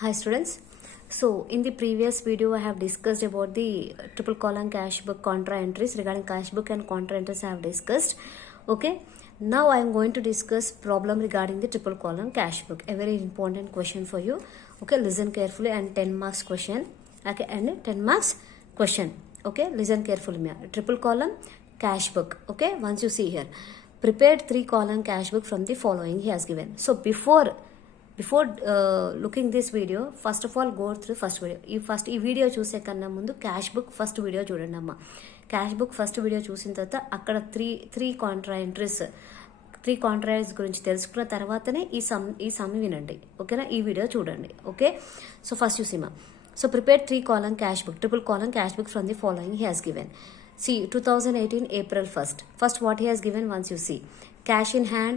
Hi students. So in the previous video I have discussed about the triple column cash book contra entries. Regarding cash book and contra entries I have discussed. Okay. Now I am going to discuss problem regarding the triple column cash book. A very important question for you. Okay. Listen carefully and 10 marks question. Okay. And 10 marks question. Okay. Listen carefully. Triple column cash book. Okay. Once you see here. Prepared 3 column cash book from the following he has given. So before looking this video, first of all go through first video. ఈ video చూసే కన్నా ముందు cash book first video చూడండి అమ్మ. Cash book first video చూసిన తర్వాత అక్కడ three Contra entries గురించి తెలుసుకున్న తర్వాతనే ఈ సమ్ వినండి. ఓకేనా? ఈ వీడియో చూడండి. ఓకే. సో ఫస్ట్ చూసిమా. So prepare 3 column cash book, triple column cash book from the following he has given. See 2018 April 1st. First what he has given once you see. Cash in hand,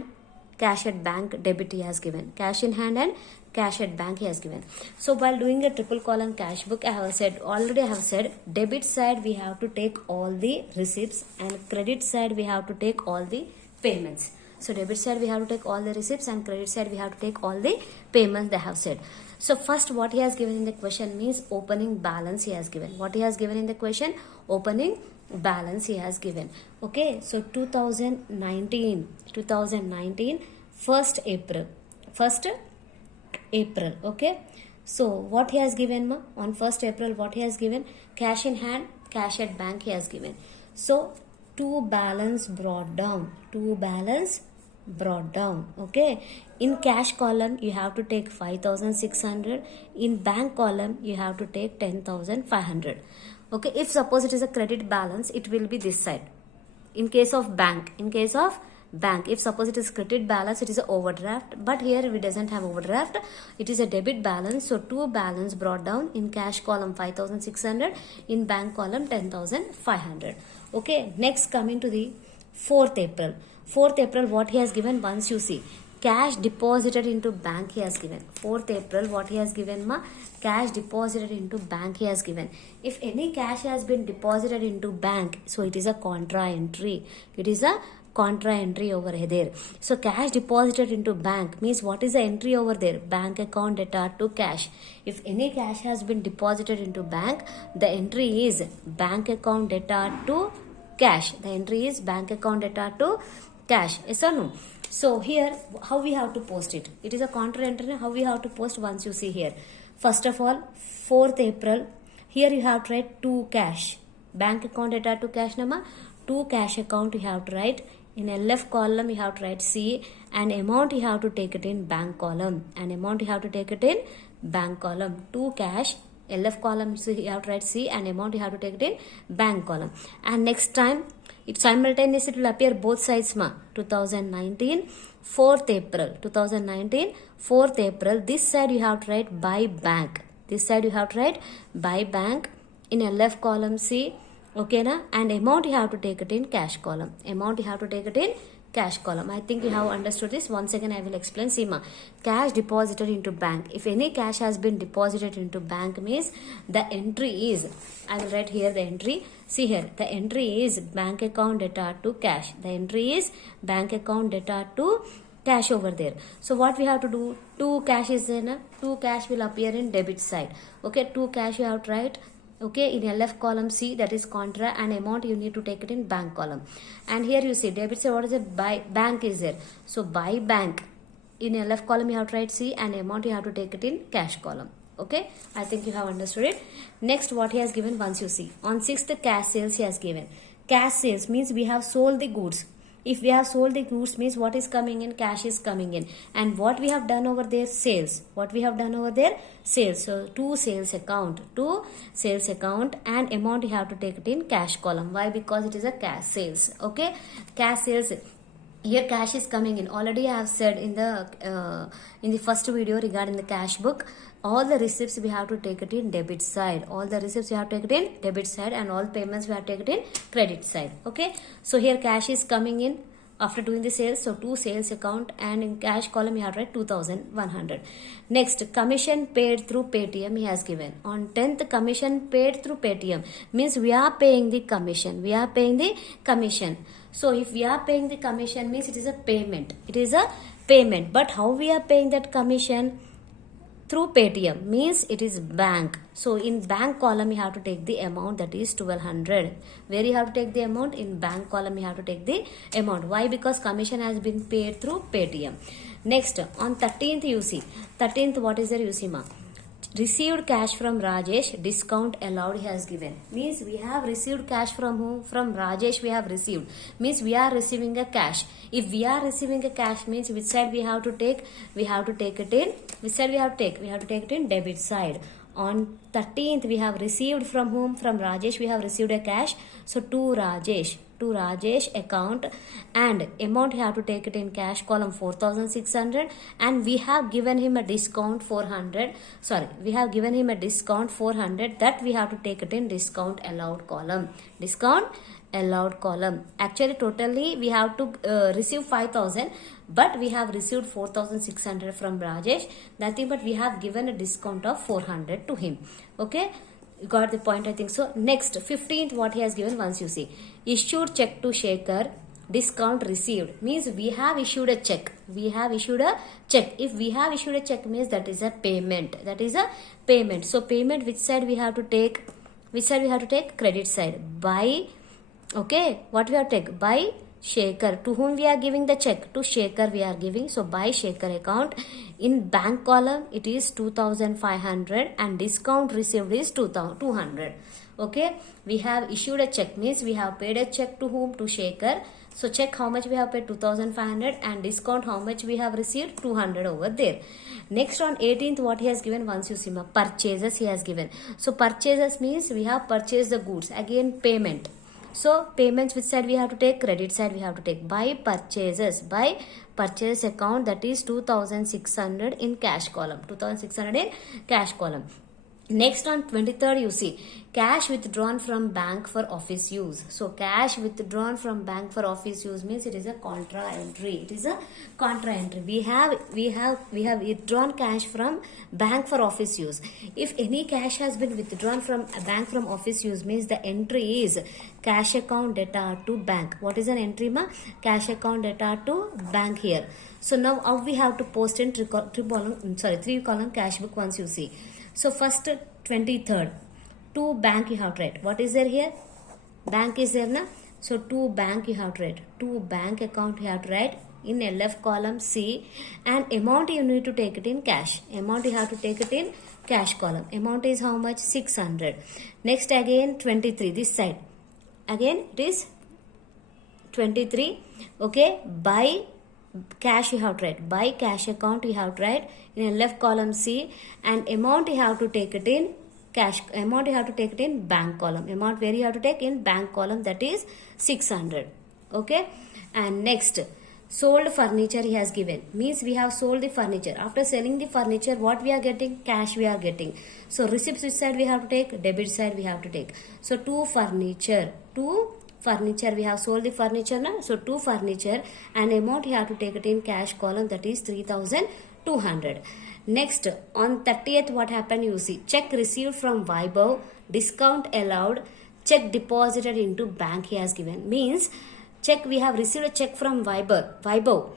cash at bank, debit he has given. Cash in hand and cash at bank he has given. So while doing a triple column cash book, I have said debit side we have to take all the receipts and credit side we have to take all the payments. So debit side we have to take all the receipts and credit side we have to take all the payments, they have said. So first what he has given in the question means opening balance he has given. What he has given in the question? Opening balance he has given. Okay. So 2019 1st April. Okay. So what he has given ma? On 1st April what he has given? Cash in hand, cash at bank he has given. So to balance brought down. Okay. In cash column you have to take 5,600. In bank column you have to take 10,500. Okay. If suppose it is a credit balance, it will be this side. In case of bank, if suppose it is credit balance, it is a overdraft, but here we doesn't have overdraft, it is a debit balance. So to balance brought down, in cash column 5,600, in bank column 10,500. Okay. Next coming to the 4th April what he has given once you see. Cash deposited into bank he has given. 4th April what he has given ma? Cash deposited into bank he has given. If any cash has been deposited into bank, so it is a contra entry. It is a contra entry over there. So cash deposited into bank means what is the entry over there? Bank account debtor to cash. If any cash has been deposited into bank, the entry is bank account debtor to cash. The entry is bank account debtor to cash. Yes or no? So here how we have to post it? It is a contra entry. How we have to post once you see here. First of all 4th April, here you have to write to cash. Bank account debtor to cash nama. To cash account you have to write. In LF column you have to write C, and amount you have to take it in bank column. To cash LF column so you have to write C, and amount you have to take it in bank column. And next time it simultaneously it will appear both sides ma. 2019 4th April, this side you have to write by bank. In LF column C. Okay na? And amount you have to take it in cash column. I think you have understood this. Once again I will explain. See ma, cash deposited into bank. If any cash has been deposited into bank means the entry is, I will write here the entry. See here, the entry is bank account debtor to cash. Cash over there. So what we have to do? To cash is there na? To cash will appear in debit side. Okay. To cash you have to write. Okay, in LF column C, that is contra, and amount you need to take it in bank column. And here you see debit side, what is it? By bank is there. So by bank, in LF column you have to write C, and amount you have to take it in cash column. Okay, I think you have understood it. Next what he has given once you see. On 6th cash sales he has given. Cash sales means we have sold the goods. If we have sold the goods means what is coming in? Cash is coming in. And what we have done over there? Sales. So to sales account and amount you have to take it in cash column. Why? Because it is a cash sales. Okay. Cash sales. Here cash is coming in. Already I have said in the first video regarding the cash book, all the receipts we have to take it in debit side. And all payments we have to take it in credit side. Okay. So here cash is coming in after doing the sales. So to sales account, and in cash column you have to write 2,100. Next, commission paid through Paytm he has given. On 10th, commission paid through Paytm means we are paying the commission. So if we are paying the commission means it is a payment. But how we are paying that commission? through Paytm means it is bank. So in bank column you have to take the amount, that is 1200. Where you have to take the amount? In bank column you have to take the amount. Why? Because commission has been paid through Paytm. Next, on 13th you see. 13th, what is there you see, ma? Received cash from Rajesh, discount allowed he has given. Means we have received cash from whom? From Rajesh we have received. Means we are receiving a cash. If we are receiving a cash means which side we have to take? We have to take it in. Which side we have to take? We have to take it in debit side. On 13th we have received from whom? From Rajesh we have received a cash. So to Rajesh account, and amount you have to take it in cash column 4600, and we have given him a discount 400. We have given him a discount 400, that we have to take it in discount allowed column. Discount allowed column. Actually totally we have to receive 5000, but we have received 4600 from Rajesh. Nothing but we have given a discount of 400 to him. Okay, you got the point, I think so. Next, 15th, what he has given once you see. Issued check to Shekhar, discount received. Means we have issued a check. We have issued a check. If we have issued a check means that is a payment. That is a payment. So payment, which side we have to take? Which side we have to take? Credit side. By, okay, what we have to take? By Shekhar. To whom we are giving the check? To Shekhar we are giving. So by Shekhar account, in bank column it is 2500 and discount received is 200. Okay, we have issued a check means we have paid a check to whom? To Shekhar. So check how much we have paid, 2500, and discount how much we have received, 200 over there. Next, on 18th, what he has given once you see, purchases he has given. So purchases means we have purchased the goods. Again payment. So payments, which side we have to take? Credit side we have to take. By purchases, by purchase account, that is 2600 in cash column. 2600 in cash column. Next, on 23rd you see, cash withdrawn from bank for office use. So cash withdrawn from bank for office use means it is a contra entry. It is a contra entry. We have withdrawn cash from bank for office use. If any cash has been withdrawn from a bank from office use means the entry is cash account data to bank. What is an entry, ma? Cash account data to bank here. So now how we have to post in three column cash book once you see. So first 23rd, to bank you have to write. What is there here? Bank is there, na? So to bank you have to write. To bank account you have to write in LF column C, and amount you need to take it in cash. Amount you have to take it in cash column. Amount is how much? 600. Next again 23, this side. Again it is 23. Okay, by cash you have to write. By cash account you have to write in left column C, and amount you have to take it in cash. Amount you have to take it in bank column. Amount where you have to take in bank column, that is 600. Okay, and next, sold furniture he has given. Means we have sold the furniture. After selling the furniture, what we are getting? Cash we are getting. So receipts, which side we have to take? Debit side we have to take. So to furniture, we have sold the furniture now. So to furniture, and amount you have to take it in cash column, that is 3200. Next, on 30th, what happened you see, check received from Vaibhav, discount allowed, check deposited into bank he has given. Means check, we have received a check from Vaibhav.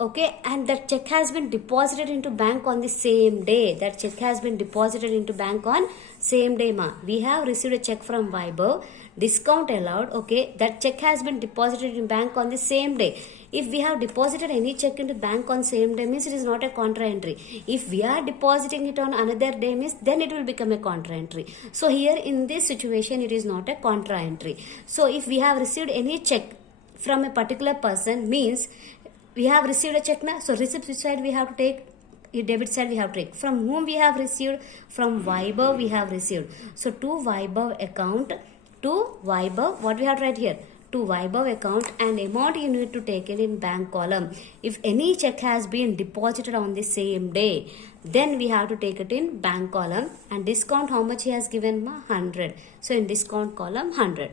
Okay, and that check has been deposited into bank on the same day. That check has been deposited into bank on same day, ma. We have received a check from Vaibhav, discount allowed. Okay, that check has been deposited in bank on the same day. If we have deposited any check into bank on same day means it is not a contra entry. If we are depositing it on another day means then it will become a contra entry. So here in this situation it is not a contra entry. So if we have received any check from a particular person means we have received a check now. So receipt, which side we have to take? Debit side we have to take. From whom we have received? From Vaibhav we have received. So to Vaibhav account, to Vaibhav, what we have to write here? To Vaibhav account, and amount you need to take it in bank column. If any check has been deposited on the same day, then we have to take it in bank column, and discount how much he has given? 100. So in discount column 100.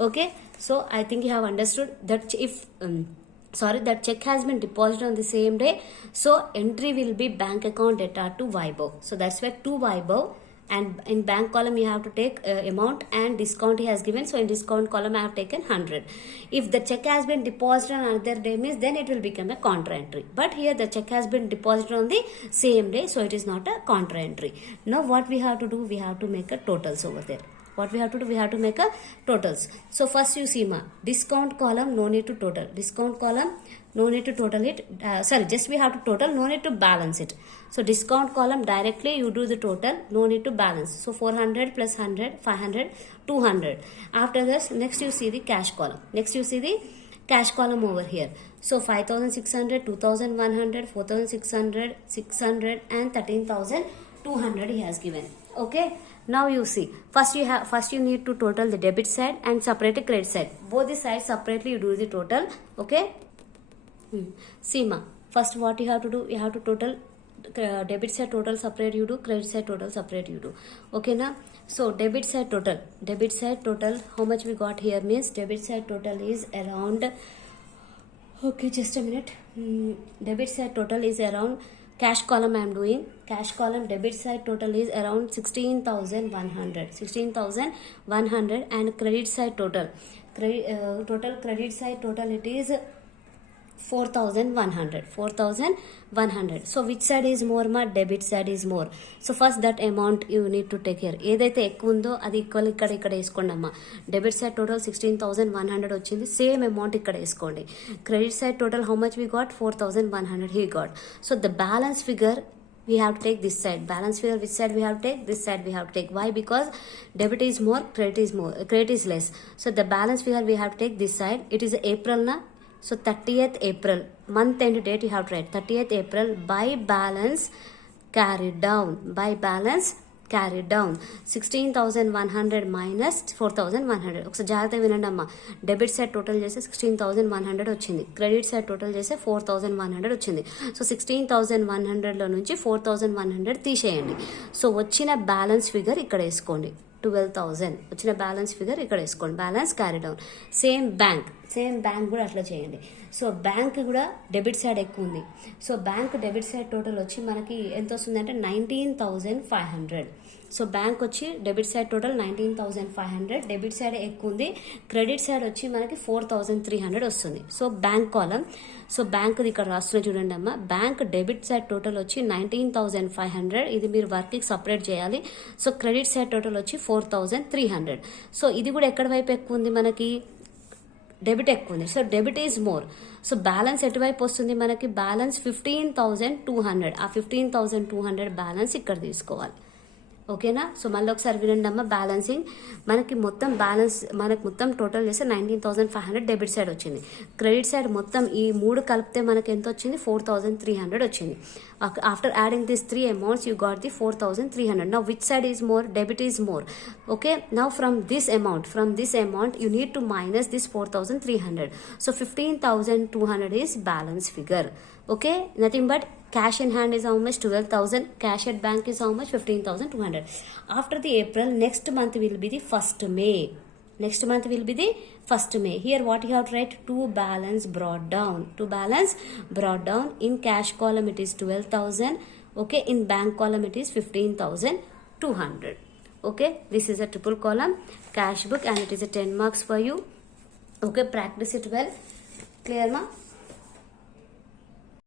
Okay, so I think you have understood that if that check has been deposited on the same day, so entry will be bank account data to Vaibhav. So that's why to Vaibhav, and in bank column you have to take amount and discount he has given. So in discount column I have taken 100. If the check has been deposited on another day means then it will become a contra entry, but here the check has been deposited on the same day, so it is not a contra entry. Now what we have to do, we have to make a totals over there. What we have to do, we have to make a totals. So first you see discount column, no need to total. Discount column, no need to total it. Just we have to total, no need to balance it. So discount column directly you do the total, no need to balance. So 400 plus 100, 500, 200. After this, next you see the cash column. Next you see the cash column over here. So 5,600, 2,100, 4,600, 600 and 13,200 he has given. Okay. Now you see, first you need to total the debit side and separate the credit side. Both the sides separately you do the total. Okay. See first what you have to do, you have to total debit side total separate you do, credit side total separate you do. Okay now. So debit side total, how much we got here means debit side total is around, okay just a minute, debit side total is around, cash column I am doing. Cash column debit side total is around 16,100 and credit side total. Credit side total it is 4,100. So which side is more? Debit side is more. So first that amount you need to take here. ఏదైతే ఎక్కువ ఉందో అది equal ఇక్కడ వేసుకోండి అమ్మా. Debit side total 16,100 వచ్చింది, same amount ఇక్కడ వేసుకోండి. Credit side total how much we got, 4,100 he got. So the balance figure we have to take this side. Balance figure which side we have to take? This side we have to take. Why? Because debit is more, credit is less. So the balance figure we have to take this side. It is April na. So 30th April, month end date you have to write 30th April by balance carried down. 16,100 minus 4,100. ఒకసారి జాగ్రత్తగా వినండి అమ్మా. Debit side total చేస్తే 16,100 వచ్చింది, credit side total చేస్తే 4,100 వచ్చింది. So 16,100లో నుంచి 4,100 తీసేయండి. సో వచ్చిన బ్యాలెన్స్ ఫిగర్ ఇక్కడ వేసుకోండి. 12,000 వచ్చిన బ్యాలెన్స్ ఫిగర్ ఇక్కడ వేసుకోండి. Balance carry down. Same bank కూడా అట్లా చేయండి. సో బ్యాంక్ కూడా డెబిట్ సైడ్ ఎక్కువ ఉంది. So bank debit side total వచ్చి మనకి ఎంత వస్తుందంటే 19,500. సో బ్యాంక్ వచ్చి debit side total 19,500, debit side ఎక్కువ ఉంది, క్రెడిట్ సైడ్ వచ్చి మనకి 4,300 వస్తుంది. సో బ్యాంక్ కాలం, సో బ్యాంక్ ఇక్కడ రాస్తున్నా చూడండి అమ్మ. బ్యాంక్ డెబిట్ సైడ్ టోటల్ వచ్చి 19,500, ఇది మీరు వర్క్కి సపరేట్ చేయాలి. సో క్రెడిట్ సైడ్ టోటల్ వచ్చి 4,300. సో ఇది కూడా ఎక్కడ వైపు ఎక్కువ ఉంది, మనకి డెబిట్ ఎక్కువ ఉంది. So debit is more. So balance ఎటువైపు వస్తుంది మనకి, బ్యాలెన్స్ 15,200. ఆ 15,200 బ్యాలెన్స్ ఇక్కడ తీసుకోవాలి. ఓకేనా. సో మళ్ళీ ఒకసారి వినండి అమ్మ. బ్యాలెన్సింగ్ మనకి మొత్తం టోటల్ చేస్తే 19,500 డెబిట్ సైడ్ వచ్చింది. క్రెడిట్ సైడ్ మొత్తం ఈ మూడు కలిపితే మనకి ఎంత వచ్చింది, 4,300 వచ్చింది. After adding this 3 amounts you got the 4,300. Now which side is more? Debit is more. Okay. Now from this amount you need to minus this 4,300. So 15,200 is balance figure. Okay. Nothing but cash in hand is how much, 12,000. Cash at bank is how much, 15,200. After the April, next month will be the 1st May. Here what you have to write, to balance brought down. In cash column it is 12,000. Okay. In bank column it is 15,200. Okay. This is a triple column cash book and it is a 10 marks for you. Okay. Practice it well. Clear ma?